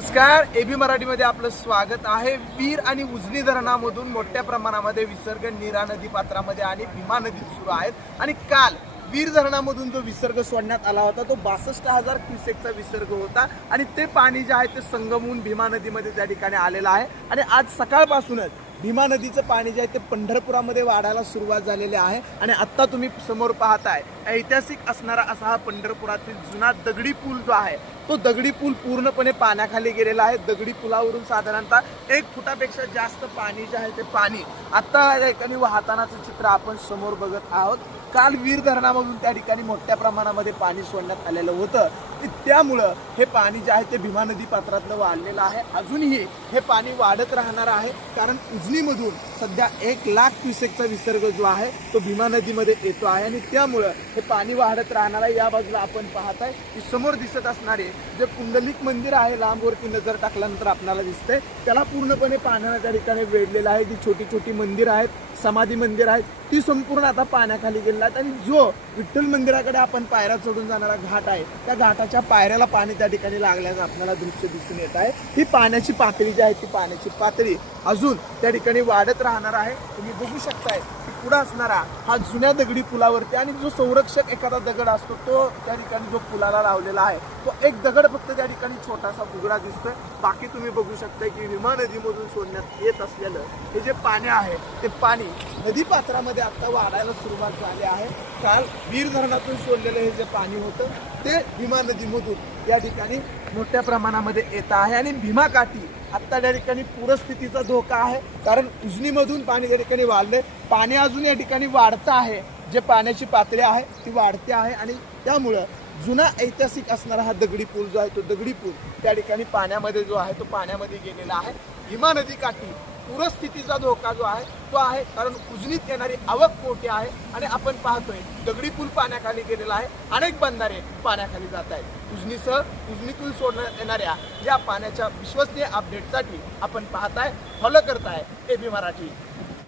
नमस्कार एबी मराठीमध्ये आपलं स्वागत आहे. वीर आणि उजनी धरणामधून मोठ्या प्रमाणामध्ये विसर्ग नीरा नदी पात्रामध्ये आणि भीमा नदीत सुरू आहेत. आणि काल वीर धरणामधून जो विसर्ग सोडण्यात आला होता तो बासष्ट हजार क्युसेकचा विसर्ग होता. आणि ते पाणी जे आहे ते संगमून भीमा नदीमध्ये त्या ठिकाणी आलेलं आहे. आणि आज सकाळपासूनच भीमा नदीचं पाणी जे आहे ते पंढरपुरामध्ये वाढायला सुरुवात झालेली आहे आणि आत्ता तुम्ही समोर पाहताय ऐतिहासिक असणारा असा हा पंढरपुरातील जुना दगडी पूल जो आहे तो दगडी पूल पूर्णपणे पाण्याखाली गेलेला आहे. दगडी पुलावरून साधारणतः एक फुटापेक्षा जास्त पाणी जे आहे ते पाणी आत्ता या ठिकाणी वाहतानाचं चित्र आपण समोर बघत आहोत. काल वीर धरणामधून त्या ठिकाणी मोठ्या प्रमाणामध्ये पाणी सोडण्यात आलेलं होतं. की त्यामुळं हे पाणी जे आहे ते भीमा नदी पात्रातलं वाढलेलं आहे. अजूनही हे पाणी वाढत राहणार आहे. कारण उजनीमधून सध्या एक लाख क्युसेकचा विसर्ग जो आहे तो भीमा नदीमध्ये येतो आहे. आणि त्यामुळं हे पाणी वाढत राहणार आहे. या बाजूला आपण पाहत आहे की समोर दिसत असणारे जे पुंडलिक मंदिर आहे लांबवरती नजर टाकल्यानंतर आपल्याला दिसतंय. त्याला पूर्णपणे पाण्यानं त्या ठिकाणी वेढलेलं आहे. जी छोटी छोटी मंदिर आहेत समाधी मंदिर आहेत ती संपूर्ण आता पाण्याखाली गेली आहेत आणि जो विठ्ठल मंदिराकडे आपण पायऱ्या चढून जाणारा घाट आहे त्या घाटाच्या पायऱ्याला पाणी त्या ठिकाणी लागल्याचं आपल्याला दृश्य दिसून येत आहे. ही पाण्याची पातळी जी आहे ती पाण्याची पातळी अजून त्या ठिकाणी वाढत राहणार आहे. तुम्ही बघू शकताय पुढं असणारा हा जुन्या दगडी पुलावरती आणि जो संरक्षक एखादा दगड असतो तो त्या ठिकाणी जो पुलाला लावलेला आहे तो एक दगड फक्त त्या ठिकाणी छोटासा बुगडा दिसतोय. बाकी तुम्ही बघू शकता की भीमा नदीमधून सोडण्यात येत असलेलं हे जे पाणी आहे ते पाणी नदी पात्रामध्ये आता वाढायला सुरुवात झाली आहे. काल वीर धरणातून सोडलेलं हे जे पाणी होतं ते भीमा नदीमधून या ठिकाणी मोठ्या प्रमाणामध्ये येत आहे आणि भीमा काठी आत्ता त्या ठिकाणी पूरस्थितीचा धोका आहे. कारण उजनीमधून पाणी त्या ठिकाणी वाढलंय. पाणी अजून या ठिकाणी वाढतं आहे. जे पाण्याची पातळी आहे ती वाढते आहे आणि त्यामुळं जुना ऐतिहासिक असणारा हा दगडी पूल जो आहे तो दगडी पूल त्या ठिकाणी पाण्यामध्ये जो आहे तो पाण्यामध्ये गेलेला आहे. भीमा नदी काठी पूरस्थितीचा धोका जो आहे तो आहे कारण उजनीत येणारी आवक मोठी आहे आणि आपण पाहतोय दगडी पूल पाण्याखाली गेलेला आहे अनेक बंधारे पाण्याखाली जात आहेत. उजनीसह उजनीतून सोडण्यात येणाऱ्या या पाण्याच्या विश्वसनीय अपडेटसाठी आपण पाहताय फॉलो करताय एबी मराठी.